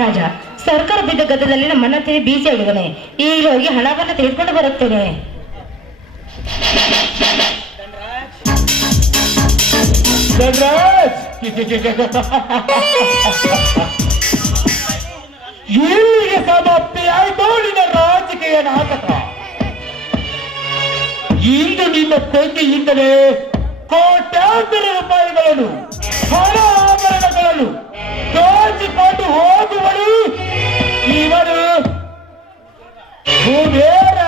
ರಾಜ, ಸರ್ಕಾರ ಬಿದ್ದ ಗದ್ದದಲ್ಲಿ ನಮ್ಮನ್ನ ತಿಳಿ ಬೀಸಿ ಆಗಿದ್ದಾನೆ. ಈಗ ಹೋಗಿ ಹಣವನ್ನ ತೆಗೆದುಕೊಂಡು ಬರುತ್ತೇನೆ. ಇಲ್ಲಿಗೆ ಸಮಾಪ್ತಿ ಆಯ್ತು ನಿನ್ನ ರಾಜಕೀಯ ನಾಟಕ. ಇಂದು ನಿನ್ನ ತಂಗಿಯಿಂದಲೇ ಕೋಟ್ಯಾಂತರ ರೂಪಾಯಿಗಳನ್ನು ಹಣ ಆಭರಣಗಳನ್ನು ದೋಚಿಕೊಂಡು ಹೋಗುವಳು ಇವರು ಕುಬೇರ.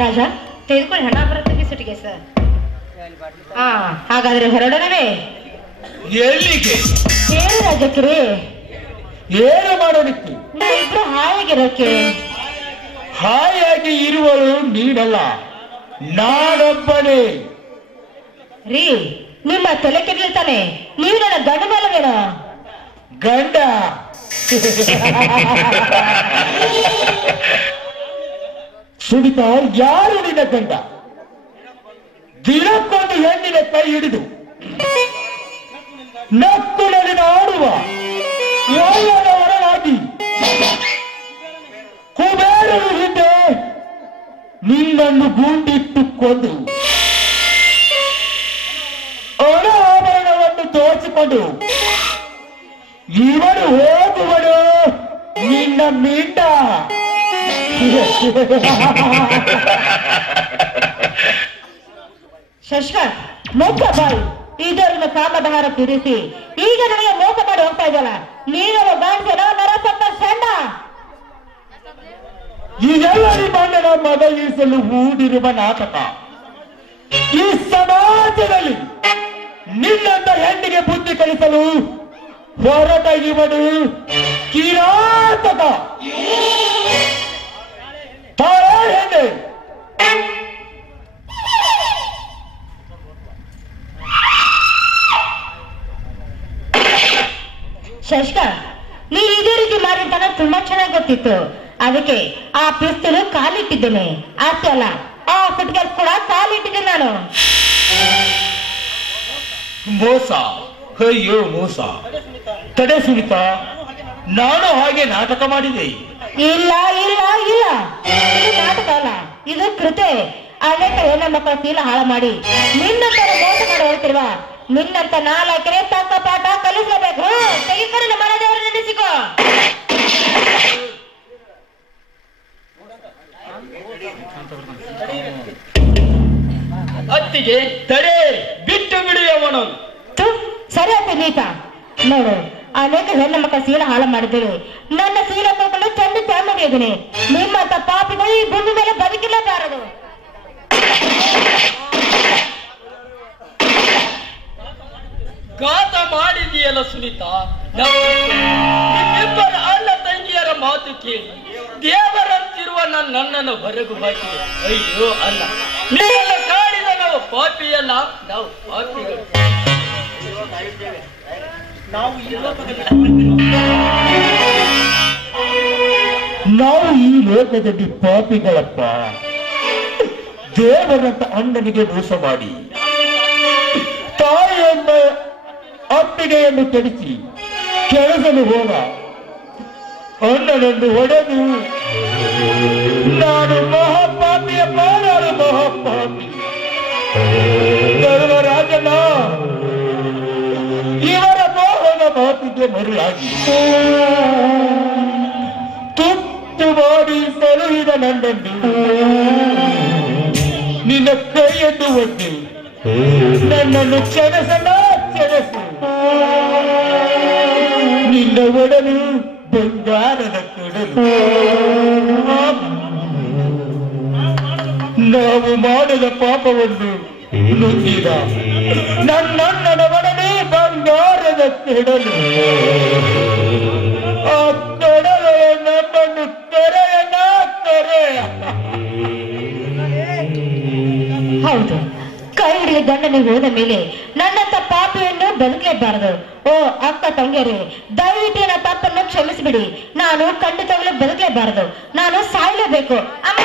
ರಾಜ, ತೆಗೆದುಕೊಳ್ಳಿ, ಹಣ ಬರುತ್ತದೆ ಸುಟಿಗೆ ಸರ್. ಹಾಗಾದ್ರೆ ಹೊರಡೋಣವೇ? ಎಲ್ಲಿಗೆ? ಏನು ರಾಜಕ್ಕಿರಿ, ಏನು ಮಾಡೋದಿತ್ತು? ನಾವಿಬ್ರು ಹಾಯಾಗಿರೋಕೆ. ಹಾಯಾಗಿ ಇರುವಳು ನೀನಲ್ಲ, ನಾನೊಬ್ಬನೇ. ರೀ, ನಿಮ್ಮ ತಲೆ ಕೆಡಿಲ್ತಾನೆ. ನೀವು ನನ್ನ ಗಂಡ ಮೇಲವೇನೋ? ಗಂಡ? ಸುಡಿತ, ಯಾರು ನಿನ್ನ ಗಂಡ? ದಿನಕ್ಕೊಂದು ಹೆಣ್ಣಿನ ಕೈ ಹಿಡಿದು ನಕ್ಕುಳಲಿನ ಆಡುವ ಒಳ್ಳೆಯವರಾಗಿ ಕುಬೇರರು ಹಿಂದೆ ನಿನ್ನನ್ನು ಗುಂಡಿಟ್ಟುಕೊಂಡು ಹಣ ಆಭರಣವನ್ನು ದೋಚಿಕೊಂಡು ಇವನು ಹೋಗುವನು ನಿನ್ನ ಮಿಂಡ. ಶಶಿಕಾಂತ್, ಮೋಸ ಬಾಯಿ, ಇದರನ್ನು ಕಾಮಧಾರ ತಿರಿಸಿ ಈಗ ನನಗೆ ಮೋಸ ಮಾಡಿ ಹೋಗ್ತಾ ಇದ್ದಲ್ಲ. ನೀನು ಗಾಂಸನ ನರಸಪ್ಪ ಸಣ್ಣ. ಇದೆಲ್ಲ ನಿಮ್ಮಣ್ಣನ ಮಗ ಈಸಲು ಹೂಡಿರುವ ನಾಟಕ. ಈ ಸಮಾಜದಲ್ಲಿ ನಿನ್ನಂತ ಹೆಣ್ಣಿಗೆ ಬುದ್ಧಿ ಕಲಿಸಲು ಹೊರಟ ಇವನು ಕಿರಾತಕ. ಹೆಣ್ಣೆ, ಶಶಿಕಾಂತ್, ನೀ ಇದೇ ರೀತಿ ಮಾಡಿರ್ತಾನ ತುಂಬಾ ಚೆನ್ನಾಗಿ ಗೊತ್ತಿತ್ತು. ಅದಕ್ಕೆ ಆ ಪಿಸ್ತೂಲು ಕಾಲಿಟ್ಟಿದ್ದೇನೆ. ಅಷ್ಟೇ ಅಲ್ಲ, ಆ ಫುಟ್ಬಾಲ್ ಕೂಡ ಕಾಲಿಟ್ಟಿದ್ದೇನೆ ನಾನು. ಮೋಸ, ಅಯ್ಯೋ ಮೋಸ. ತಡೆ ಸುನಿತಾ, ನಾನು ಹಾಗೆ ನಾಟಕ ಮಾಡಿದೆ. ಇಲ್ಲ ಇಲ್ಲ ಇಲ್ಲ, ಇದು ನಾಟಕ ಅಲ್ಲ, ಇದು ಕೃತೆ. ಅನೇಕ ಹೆಣ್ಣ ಮಕ್ಕಳ ಶೀಲ ಹಾಳು ಮಾಡಿ ನಿನ್ನಂತ ಮೋಸ ಮಾಡಿ ಹೋಗ್ತಿರುವ ನಿನ್ನಂತ ನಾಲ್ಕರೆ ತಕ್ಕ ಪಾಠ ಕಲಿಸಲೇಬೇಕು. ತೆಗೆದುಕೊಂಡು ನಮ್ಮ ಮನೆದೇವರು ನೆನೆಸಿಕೋ. ಅತ್ತಿಗೆ ತಡೆ, ಬಿಟ್ಟು ಬಿಡಿಯವನು. ಸರಿ ಆಯ್ತು ನೀತ. ನೋಡು, ಅನೇಕ ಹೆಣ್ಣು ಮಕ್ಕಳ ಶೀಲ ಹಾಳು ಮಾಡಿದ್ದೇವೆ. ನನ್ನ ಶೀಲ ತಗೊಂಡು ಚಂದ ಚಾಮಡಿದ್ದೀನಿ. ನಿಮ್ಮಂತ ಪಾಪಿಗಳು ಈ ಭೂಮಿ ಮೇಲೆ ಬದುಕಿರಲೇಬಾರದು. ಘಾತ ಮಾಡಿದೆಯಲ್ಲ ಸುನೀತಾ. ನಿಮ್ಮಿಬ್ಬರ ಅಣ್ಣ ತಂಗಿಯರ ಮಾತು ಕೇಳಿ ದೇವರಂತಿರುವ ನನ್ನನ್ನು ಹೊರಗು ಹಾಕಿದೆ. ಅಯ್ಯೋ ಅಲ್ಲ, ನೀವೆಲ್ಲ ಕಾಡಿದ ನಾವು ಪಾಪಿಯಲ್ಲ, ನಾವು ಪಾಪಿಗಳು. ನಾವು ಈ ಲೋಕದಲ್ಲಿ ಪಾಪಿಗಳಪ್ಪ. ದೇವರಂತ ಅಣ್ಣನಿಗೆ ಮೋಸ ಮಾಡಿ ತಾಯಿಯನ್ನ ಅಪ್ಪಿಗೆಯನ್ನು ಕೆಡಿಸಿ ಕೆಲಸಲು ಹೋದ ಅಣ್ಣನನ್ನು ಹೊಡೆದು ನಾನು ಮಹಾಪಾಪಿಯಪ್ಪ, ನಾನು ಮಹಾಪಾಪಿ. ಧರ್ಮರಾಜನ ಇವರ ಮೋಹನ ಮಾತಿಗೆ ಮರುಳಾಗಿ ತುತ್ತು ಮಾಡಿ ಸಲುಹಿದ ನನ್ನನ್ನು ನಿನ್ನ ಕೈಯನ್ನು ಒತ್ತಿ ನನ್ನನ್ನು ಕ್ಷಣಸನ ಕ್ಷಣಸು. ನಿನ್ನ ಒಡಲು ಬಂಗಾರದ ಕೊಡಲು. ನಾವು ಮಾಡಿದ ಪಾಪವನ್ನು ನುಂಗಿದ ನನ್ನಣ್ಣನ ಒಡನೆ ಬಂಗಾರದ ಕೆಡಲು. ಆ ಕಡಲೆ ನನ್ನನ್ನು ಕರೆಯನ ಕರೆ. ಹೌದು, ಕೈ ಹಿಡಿದ ಗಂಡನಿಗೆ ಹೋದ ಮೇಲೆ ನನ್ನಂತ ಪಾಪಿಯನ್ನು ಬದುಕಲೇಬಾರದು. ಓ ಅಕ್ಕ ತಂಗಿಯರೇ, ದಯವಿಟ್ಟು ನನ್ನ ತಪ್ಪನ್ನು ಕ್ಷಮಿಸಿಬಿಡಿ. ನಾನು ಖಂಡಿತವಾಗ್ಲೂ ಬದುಕಲೇಬಾರದು, ನಾನು ಸಾಯಲೇಬೇಕು. ಅಮ್ಮ